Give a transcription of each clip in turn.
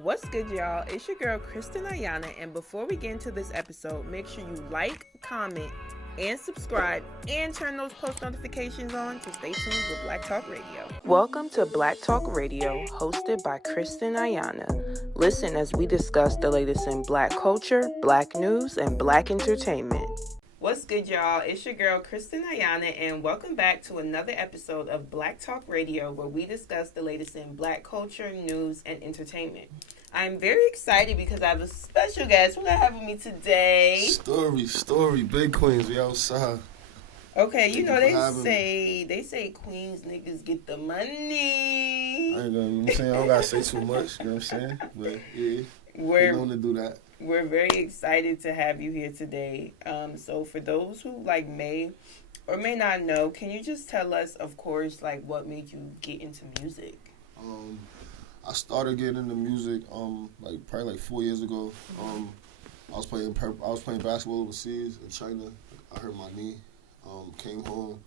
What's good, y'all? It's your girl, Kristen Ayana, and before we get into this episode, make sure you like, comment, and subscribe, and turn those post notifications on to stay tuned with Black Talk Radio. Welcome to Black Talk Radio, hosted by Kristen Ayana. Listen as we discuss the latest in Black culture, Black news, and Black entertainment. What's good, y'all? It's your girl, Kristen Ayana, and welcome back to another episode of Black Talk Radio, where we discuss the latest in Black culture, news, and entertainment. I'm very excited because I have a special guest. Who I have with me today? Story, big queens, we outside. Okay, you know they say Queens niggas get the money. I ain't gonna, you know what I'm saying? I don't gotta say too much, you know what I'm saying? But yeah, we're known to do that. We're very excited to have you here today. So for those who may or may not know, can you just tell us, of course, what made you get into music? I started getting into music probably 4 years ago. I was playing basketball overseas in China. I hurt my knee. Came home.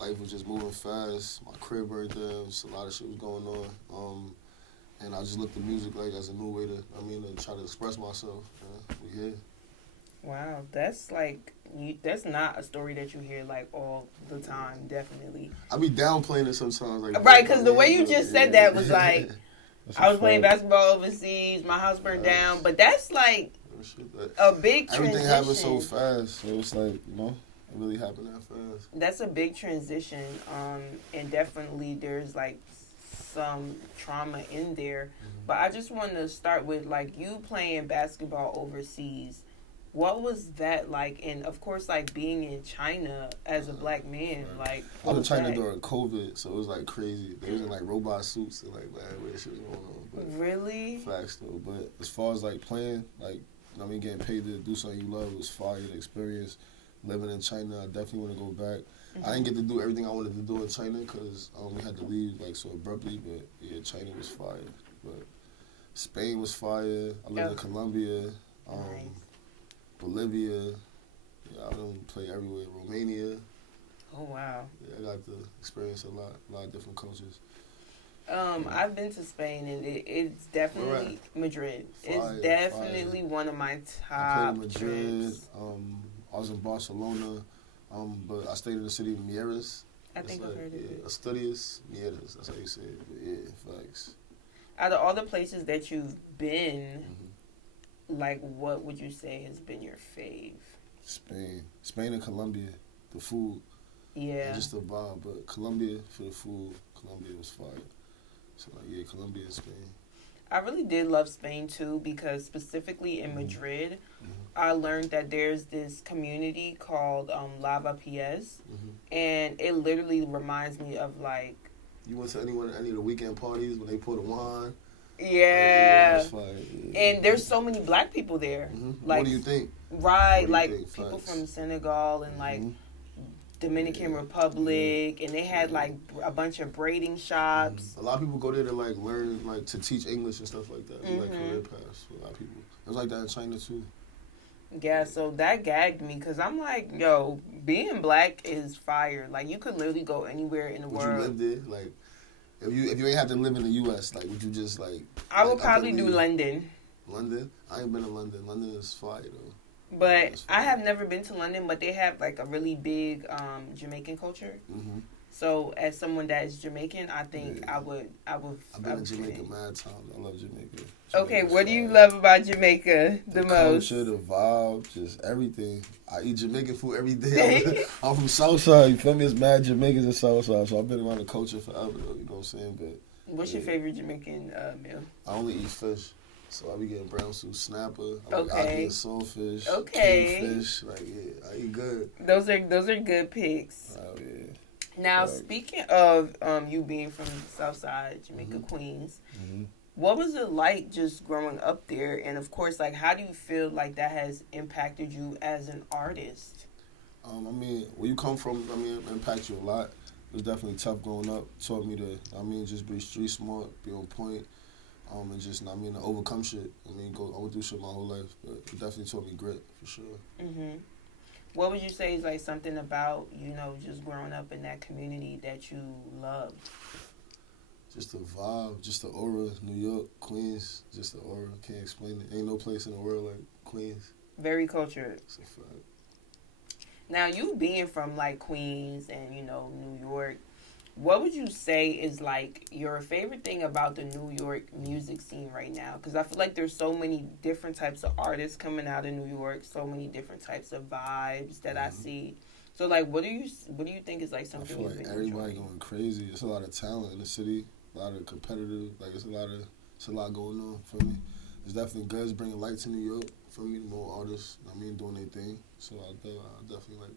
Life was just moving fast. My crib burned down. Just a lot of shit was going on. And I just looked at music as a new way to try to express myself. We here. Wow, that's that's not a story that you hear all the time. Definitely. I be downplaying it sometimes. Right, because the way you just said that was I was playing basketball overseas. My house burned down, but that's a big transition. Everything happened so fast, so it's it really happened that fast. That's a big transition, and definitely there's some trauma in there. Mm-hmm. But I just want to start with you playing basketball overseas. What was that like? And of course, being in China as a black man, I was in China during COVID, so it was crazy. They was in robot suits and man, weird shit was going on. But really? Facts though. But as far as playing, getting paid to do something you love, it was fire. The experience living in China, I definitely want to go back. Mm-hmm. I didn't get to do everything I wanted to do in China because we had to leave so abruptly. But yeah, China was fire. But Spain was fire. I lived in Colombia. Nice. Bolivia, I don't play everywhere. Romania. Oh wow. Yeah, I got to experience a lot of different cultures. I've been to Spain and it's definitely Madrid. Fire, it's definitely one of my top I played Madrid. trips. I was in Barcelona, but I stayed in the city of Mieres. I think I've heard of it. Asturias, Mieres. That's how you say it. But yeah, facts. Out of all the places that you've been. Mm-hmm. What would you say has been your fave? Spain and Colombia, the food. Yeah. Just the vibe, but Colombia for the food. Colombia was fire. So Colombia and Spain. I really did love Spain too because specifically in Madrid, I learned that there's this community called Lavapiés, and it literally reminds me of You went to any of the weekend parties when they pour the wine? Yeah. That's fire. Yeah. And there's so many black people there. Mm-hmm. What do you think? Right, people from Senegal and Dominican Republic, and they had a bunch of braiding shops. A lot of people go there to learn to teach English and stuff like that. Career paths for a lot of people. It was like that in China too. Yeah, so that gagged me because I'm yo, being black is fire. You could literally go anywhere in the world. Would you live there? If you ain't have to live in the U.S., would you just I would probably do London. London? I ain't been to London. London is fire though. But I have never been to London, but they have a really big Jamaican culture. Mm-hmm. So as someone that is Jamaican, I think I would. I've been to Jamaica mad times. I love Jamaica. Okay, what do you love about Jamaica the most? The culture, the vibe, just everything. I eat Jamaican food every day. I'm from Southside. You feel me? It's mad Jamaicans in Southside, so I've been around the culture forever. Though, you know what I'm saying? But what's your favorite Jamaican meal? I only eat fish. So I be getting brown soup snapper. I like ackee and saltfish. Okay. Kingfish. I eat good. Those are good picks. Oh yeah. Now speaking of you being from Southside, Jamaica, Queens, what was it like just growing up there? And of course, how do you feel that has impacted you as an artist? Where you come from, it impacts you a lot. It was definitely tough growing up. Taught me to, just be street smart, be on point. And just, to overcome shit. I went through shit my whole life, but it definitely taught me grit, for sure. Mm-hmm. What would you say is something about, just growing up in that community that you loved? Just the vibe, just the aura. New York, Queens, just the aura. Can't explain it. Ain't no place in the world like Queens. Very cultured. It's a fact. Now, you being from like Queens and New York, what would you say is like your favorite thing about the New York music scene right now? Because I feel like there's so many different types of artists coming out of New York, so many different types of vibes that I see. So like, what do you think is like something? I feel like everybody going crazy. There's a lot of talent in the city, a lot of competitive. Like it's a lot going on for me. It's definitely good. It's bringing light to New York for me. More artists, doing their thing. So I definitely like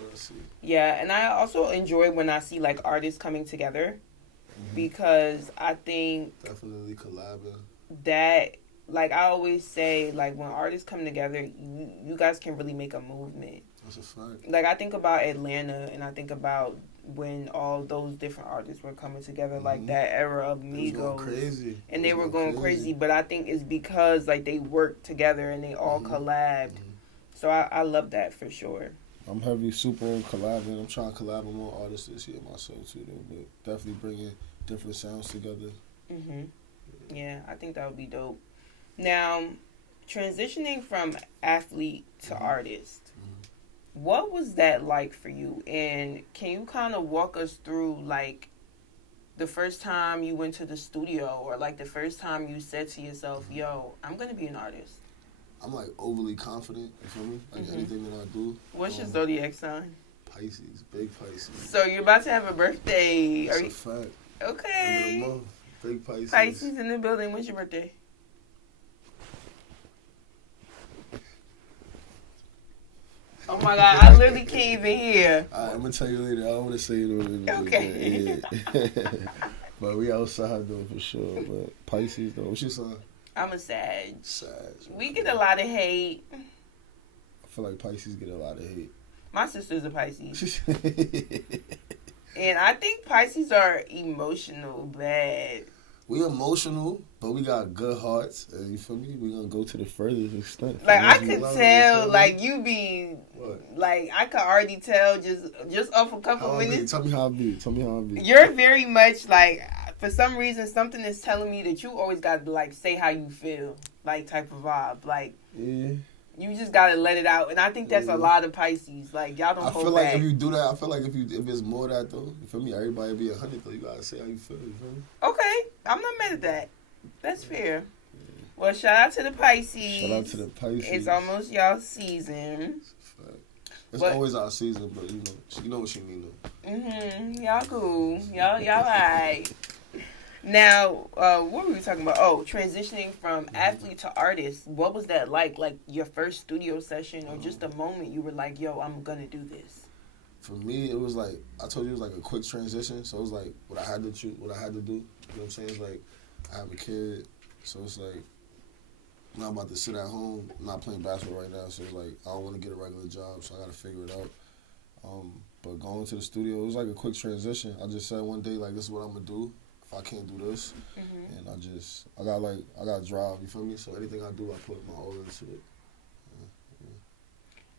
what I see. Yeah, and I also enjoy when I see like artists coming together, because I think definitely collabing. That, like I always say, like when artists come together, you guys can really make a movement. That's a fact. Like I think about Atlanta, and I think about when all those different artists were coming together, like that era of Migos, crazy. And they were going crazy. But I think it's because like they worked together and they all collabed. So I love that for sure. I'm heavy super on collabing. I'm trying to collab with more artists this year myself too, though. But definitely bringing different sounds together. Yeah, I think that would be dope. Now, transitioning from athlete to artist, what was that like for you? And can you kind of walk us through like the first time you went to the studio, or like the first time you said to yourself, "Yo, I'm gonna be an artist"? I'm like overly confident, you feel me? Like anything that I do. What's your zodiac sign? Pisces, big Pisces. So you're about to have a birthday. That's a fact. Okay. End of the month, big Pisces. Pisces in the building. When's your birthday? Oh my God, I literally can't even hear. I'm gonna tell you later. I don't want to say it over. Okay. But we outside though for sure. But Pisces though, what's your sign? I'm a Sag. Sag. We get a lot of hate. I feel like Pisces get a lot of hate. My sister's a Pisces. And I think Pisces are emotional bad. We emotional, but we got good hearts. And you feel me? We gonna go to the furthest extent. Like I could tell, like you be, what? Like I could already tell just off a couple minutes. Tell me how I be. You're very much like, for some reason, something is telling me that you always got to like say how you feel, like type of vibe, like. Yeah. You just gotta let it out, and I think that's a lot of Pisces. Like y'all don't hold back. I feel like if you do that, I feel like if it's more of that though, you feel me? Everybody be 100 though. You gotta say how you feel. You feel me? Okay, I'm not mad at that. That's fair. Yeah. Well, shout out to the Pisces. Shout out to the Pisces. It's almost y'all season. It's always our season, but you know what she mean though. Y'all cool. Y'all alright. Now, what were we talking about? Oh, transitioning from athlete to artist. What was that like? Like your first studio session, or just a moment you were like, "Yo, I'm gonna do this." For me, it was like I told you, it was like a quick transition. So it was like what I had to do. You know what I'm saying? It's like I have a kid, so it's like I'm not about to sit at home. I'm not playing basketball right now, so it's like I don't want to get a regular job, so I got to figure it out. But going to the studio, it was like a quick transition. I just said one day, like, this is what I'm gonna do. If I can't do this, and I got drive, you feel me? So anything I do, I put my all into it.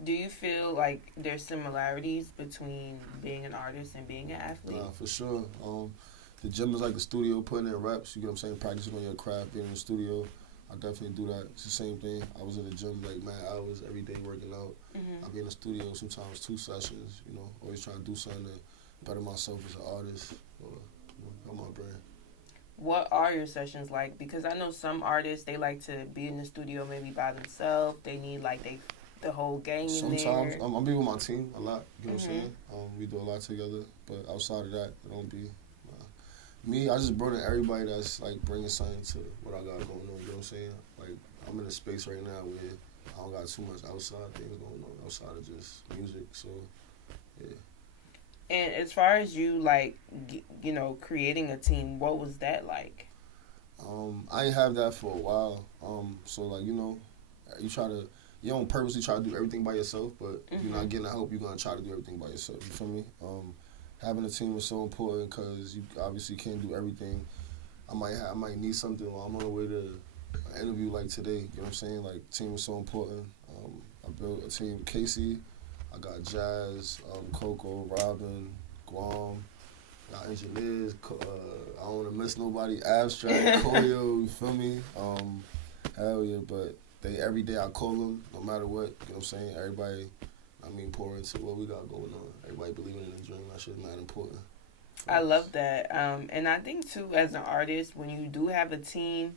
Do you feel like there's similarities between being an artist and being an athlete? Nah, for sure. The gym is like the studio, putting in reps, you get what I'm saying, practicing on your craft, being in the studio. I definitely do that. It's the same thing. I was in the gym like mad hours every day working out. I be in the studio sometimes 2 sessions, always trying to do something to better myself as an artist or on my brand. What are your sessions like? Because I know some artists, they like to be in the studio maybe by themselves. They need like the whole gang in there. Sometimes I'm be with my team a lot. You know what I'm saying? We do a lot together. But outside of that, I don't be. Me, I just brought in everybody that's like bringing something to what I got going on. You know what I'm saying? Like I'm in a space right now where I don't got too much outside things going on outside of just music. So yeah. And as far as you, like, creating a team, what was that like? I ain't have that for a while. So, like, you don't purposely try to do everything by yourself, but if you're not getting the help, you're going to try to do everything by yourself. You feel me? Having a team is so important because you obviously can't do everything. I might need something while I'm on the way to an interview like today. You know what I'm saying? Like, team is so important. I built a team with Casey. I got Jazz, Coco, Robin, Guam, got engineers. I don't want to miss nobody. Abstract, Koyo, you feel me? Hell yeah, but every day I call them, no matter what. You know what I'm saying? Everybody, pour into what we got going on. Everybody believing in the dream. That shit's not important. I love that. And I think too, as an artist, when you do have a team,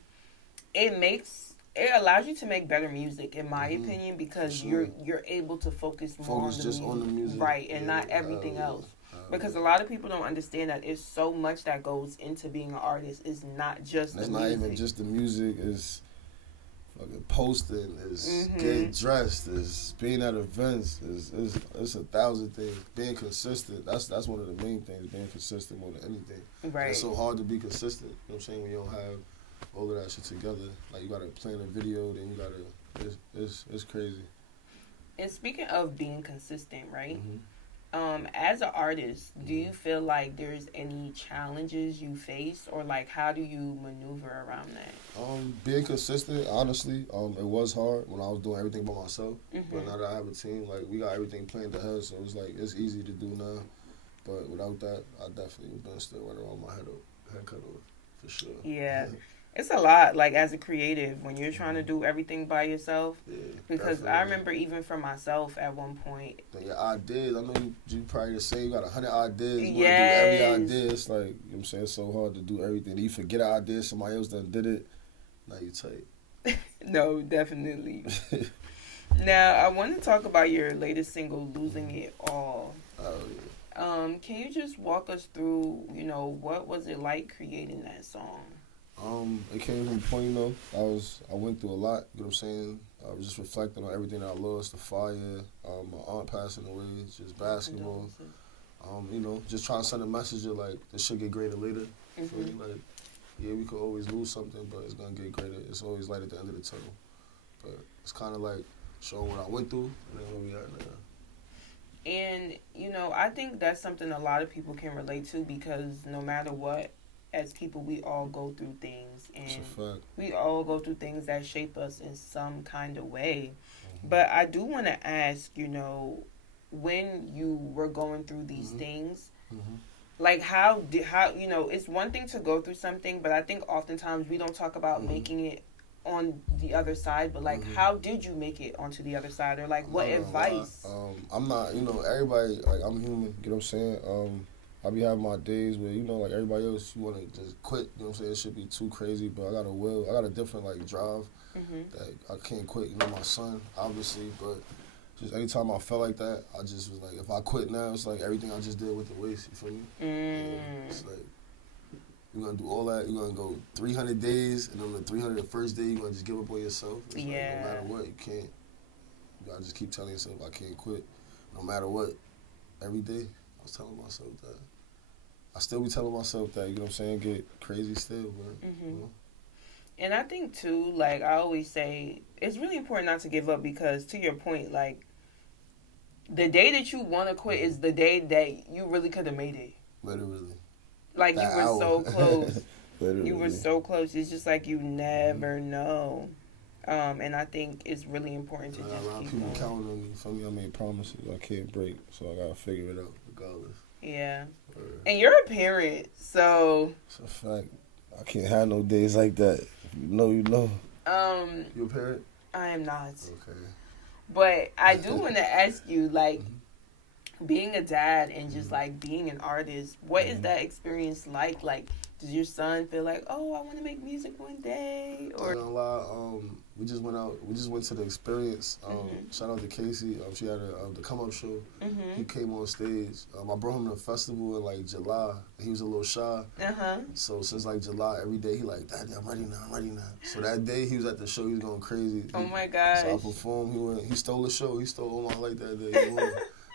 it allows you to make better music, in my opinion, because sure. you're able to focus more on the music, right, and not everything else. Because a lot of people don't understand that it's so much that goes into being an artist. It's not just it's the not music. Even just the music. It's fucking posting. It's getting dressed. It's being at events. It's 1,000 things. Being consistent. That's one of the main things. Being consistent more than anything. Right. It's so hard to be consistent. You know what I'm saying? When you don't have all of that shit together, like you gotta plan a video, then you gotta. It's crazy. And speaking of being consistent, right? As an artist, do you feel like there's any challenges you face, or like how do you maneuver around that? Being consistent, honestly, it was hard when I was doing everything by myself. But now that I have a team, like we got everything planned ahead, so it's like it's easy to do now. But without that, I definitely would have been still right around my head cut off for sure. Yeah. It's a lot, like, as a creative, when you're trying to do everything by yourself. Yeah, because definitely. I remember even for myself at one point. Your ideas, I know you probably the same. You got 100 ideas. You Yes. want to do every idea. It's like, you know what I'm saying, it's so hard to do everything. You forget an idea, somebody else done did it. Now you tight. No, definitely. Now, I want to talk about your latest single, Losing It All. Oh, yeah. Can you just walk us through, what was it like creating that song? It came from a point, I went through a lot, you know what I'm saying? I was just reflecting on everything I lost, the fire, my aunt passing away, just basketball. Just trying to send a message of, like, this should get greater later. Feel me? Like, yeah, we could always lose something, but it's going to get greater. It's always light at the end of the tunnel. But it's kind of like showing what I went through and then where we at now. And, I think that's something a lot of people can relate to, because no matter what, as people, we all go through things, and we all go through things that shape us in some kind of way. But I do want to ask, when you were going through these things, like how it's one thing to go through something, but I think oftentimes we don't talk about making it on the other side, but like how did you make it onto the other side, or like what advice? I'm not, everybody, like, I'm human, you know what I'm saying? I be having my days where, like everybody else, you want to just quit, you know what I'm saying? It should be too crazy, but I got a different, like, drive that I can't quit. My son, obviously, but just anytime I felt like that, I just was like, if I quit now, it's like everything I just did with the waste, you feel me? Yeah, it's like, you're going to do all that, you're going to go 300 days, and on the 301st day, you're going to just give up on yourself. It's like, no matter what, you can't. You got to just keep telling yourself, I can't quit, no matter what. Every day, I was telling myself that. I still be telling myself that, you know what I'm saying, get crazy still, but, And I think, too, like, I always say, it's really important not to give up, because, to your point, like, the day that you want to quit is the day that you really could have made it. Literally. Like, you were so close. Literally. You were so close. It's just like you never know. And I think it's really important to just keep going. People counting on me. For me, I made promises I can't break, so I got to figure it out regardless. Yeah. And you're a parent, so... It's a fact. I can't have no days like that. If you know, you know. You a parent? I am not. Okay. But I do want to ask you, like, being a dad and just, like, being an artist, what is that experience like? Like, does your son feel like, oh, I want to make music one day? Or I'm not gonna lie, we just went to the experience. Shout out to Casey. She had the come up show. He came on stage. I brought him to a festival in like July. He was a little shy. So since like July, every day he like, Daddy, I'm ready now. So that day he was at the show, he was going crazy. Oh my gosh. So I performed. He stole the show. He stole all my light that day. He won.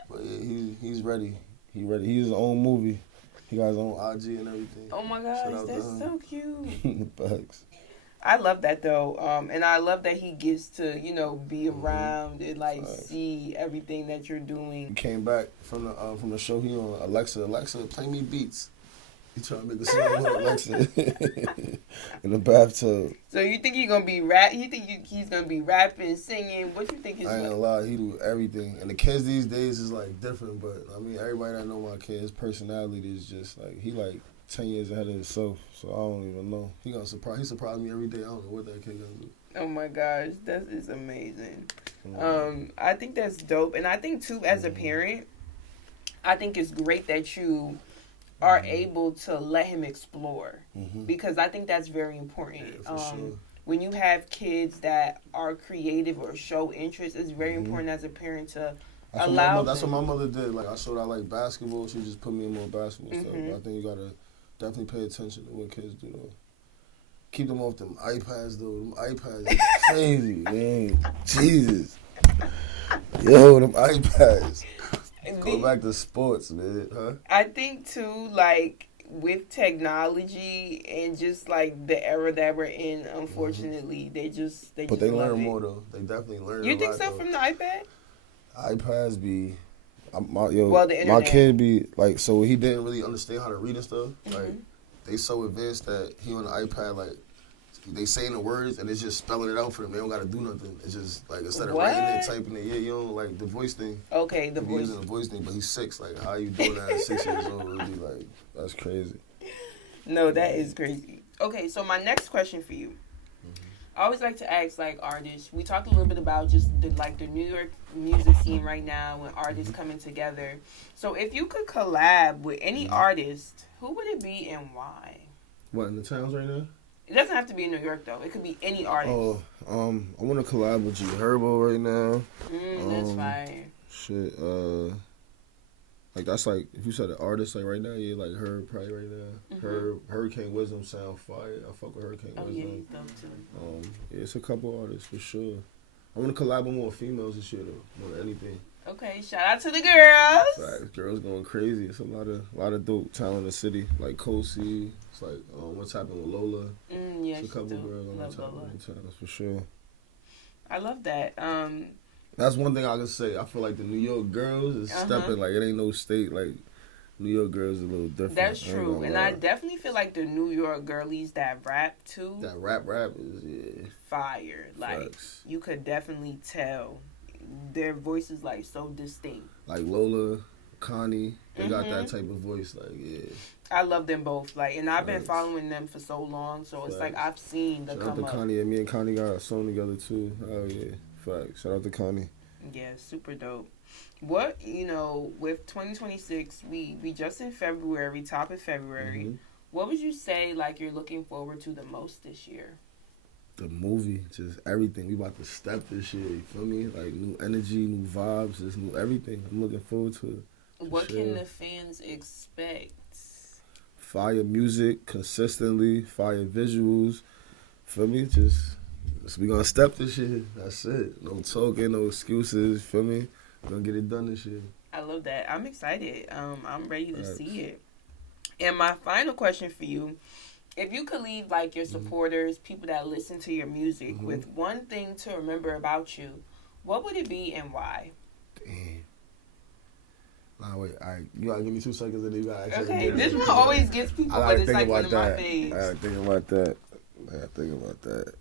But yeah, he's ready. He ready. He's his own movie. He got his own IG and everything. Oh my gosh, that's so cute. Bugs. I love that though, and I love that he gets to be around and like see everything that you're doing. He came back from the show. He on Alexa, play me beats. He trying to make a song with Alexa in the bathtub. So you think he's gonna be he's gonna be rapping, singing? What you think is? I ain't gonna lie, he do everything. And the kids these days is like different, but I mean everybody that know my kid, his personality is just like he like 10 years ahead of himself. So I don't even know. He surprise me every day. I don't know what that kid gonna do. Oh my gosh, that is amazing. I think that's dope, and I think too, as a parent, I think it's great that you are able to let him explore, because I think that's very important. Yeah, for sure. When you have kids that are creative or show interest, it's very important as a parent to allow. That's what my mother did. Like I showed I like basketball. She just put me in more basketball stuff. But I think you gotta definitely pay attention to what kids do though. Keep them off them iPads though. Them iPads is crazy, man. Jesus. Yo, them iPads. Go back to sports, man. Huh? I think too, like with technology and just like the era that we're in, unfortunately, they But they learn more though. They definitely learn. You think so from the iPad? iPads be, the my internet. kid be like, so he didn't really understand how to read and stuff. Like they so advanced that he on the iPad like. They saying the words and it's just spelling it out for them. They don't gotta do nothing. It's just like instead of writing it, typing it. Yeah, you know, like the voice thing. Okay, the voice. Using the voice thing, but he's 6. Like, how you doing that at 6 years old? It'll be like, that's crazy. No, that is crazy. Okay, so my next question for you. I always like to ask like artists. We talked a little bit about just the New York music scene right now and artists coming together. So if you could collab with any artist, who would it be and why? What, in the towns right now? It doesn't have to be in New York though. It could be any artist. Oh, I want to collab with Herbo right now. That's fire. Shit, like that's like if you said an artist like right now, yeah, like Herb probably right now. Hurricane Wisdom sound fire. I fuck with Hurricane Wisdom. Yeah, he's dope too. Yeah, it's a couple artists for sure. I want to collab with more females this year though, more than anything. Okay, shout out to the girls. Right, girls going crazy. It's a lot of dope talent in the city. Like Kosi. It's like what's happening with Lola. Yeah, it's a couple girls on the top. That's for sure. I love that. That's one thing I can say. I feel like the New York girls is stepping. Like it ain't no state. Like New York girls is a little different. That's true, and I definitely feel like the New York girlies that rap too. That rap is fire. Like you could definitely tell. Their voice is like so distinct. Like Lola, Connie, they got that type of voice. Like I love them both. Like, and I've been following them for so long, so it's like I've seen the come up. Shout out to Connie, and me and Connie got a song together too. Oh yeah, facts. Shout out to Connie. Yeah, super dope. What with 2026, we just in February, top of February. What would you say like you're looking forward to the most this year? The movie, just everything. We about to step this year, you feel me? Like new energy, new vibes, just new everything. I'm looking forward to it. What can the fans expect? Fire music, consistently, fire visuals. Feel me? Just we gonna step this year. That's it. No talking, no excuses. Feel me? We're gonna get it done this year. I love that. I'm excited. I'm ready to see it. And my final question for you. If you could leave, like, your supporters, people that listen to your music, with one thing to remember about you, what would it be and why? Damn. Nah, wait. All right. You gotta give me 2 seconds and then you gotta actually. Okay, this one always gets people, but it's like one of my faves. I gotta think about that.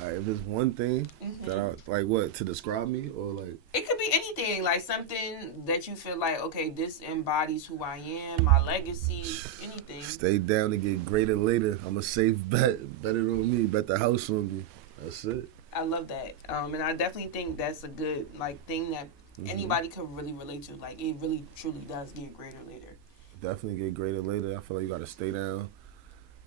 All right, if there's one thing that I like, what to describe me or like, it could be anything, like something that you feel like, okay, this embodies who I am, my legacy, anything. Stay down and get greater later. I'm a safe bet. Bet it on me. Bet the house on me. That's it. I love that, and I definitely think that's a good thing that anybody could really relate to. Like it really truly does get greater later. Definitely get greater later. I feel like you gotta stay down.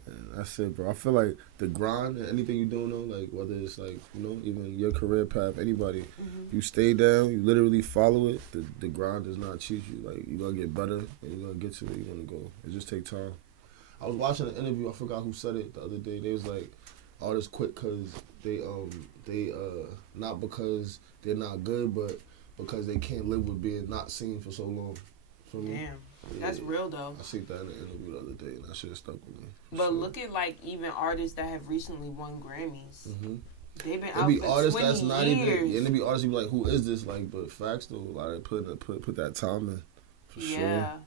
And that's it, bro. I feel like the grind, anything you do, like whether it's like, even your career path, anybody, you stay down, you literally follow it, the grind does not cheat you. Like, you're going to get better and you're going to get to where you want to go. It just takes time. I was watching an interview, I forgot who said it the other day. They was like, artists quit because they not because they're not good, but because they can't live with being not seen for so long. Damn. Yeah. That's real though. I seen that in an interview the other day, and that shit stuck with me. But look at even artists that have recently won Grammys. They've been out for artists 20 that's not years. Even. Yeah, and there be artists who be like, "Who is this?" Like, but facts though, a lot of put that time in, For Yeah, sure.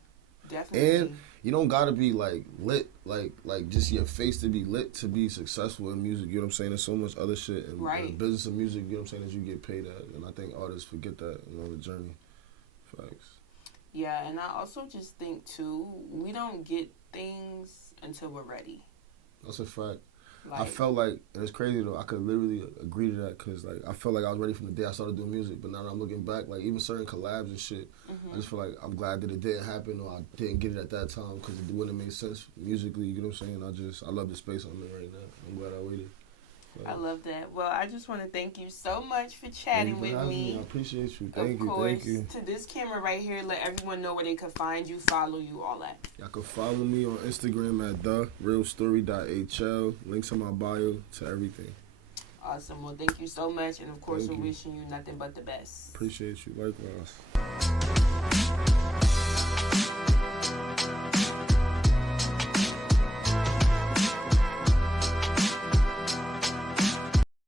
definitely. And you don't gotta be like lit, like just your face to be lit to be successful in music. You know what I'm saying? There's so much other shit in the business of music. You know what I'm saying? That you get paid at, and I think artists forget that along the journey. Facts. Yeah, and I also just think too, we don't get things until we're ready. That's a fact. Like, I felt like, and it's crazy though, I could literally agree to that because like I felt like I was ready from the day I started doing music, but now that I'm looking back, like even certain collabs and shit, I just feel like I'm glad that it didn't happen or I didn't get it at that time because it wouldn't have made sense musically, you know what I'm saying? I love the space I'm in right now. I'm glad I waited. I love that. Well, I just want to thank you so much for chatting with me. I appreciate you. Thank you. To this camera right here, let everyone know where they could find you, follow you, all that. Y'all can follow me on Instagram at therealstory.hl. Links in my bio to everything. Awesome. Well, thank you so much. And, of course, we're wishing you nothing but the best. Appreciate you. Likewise.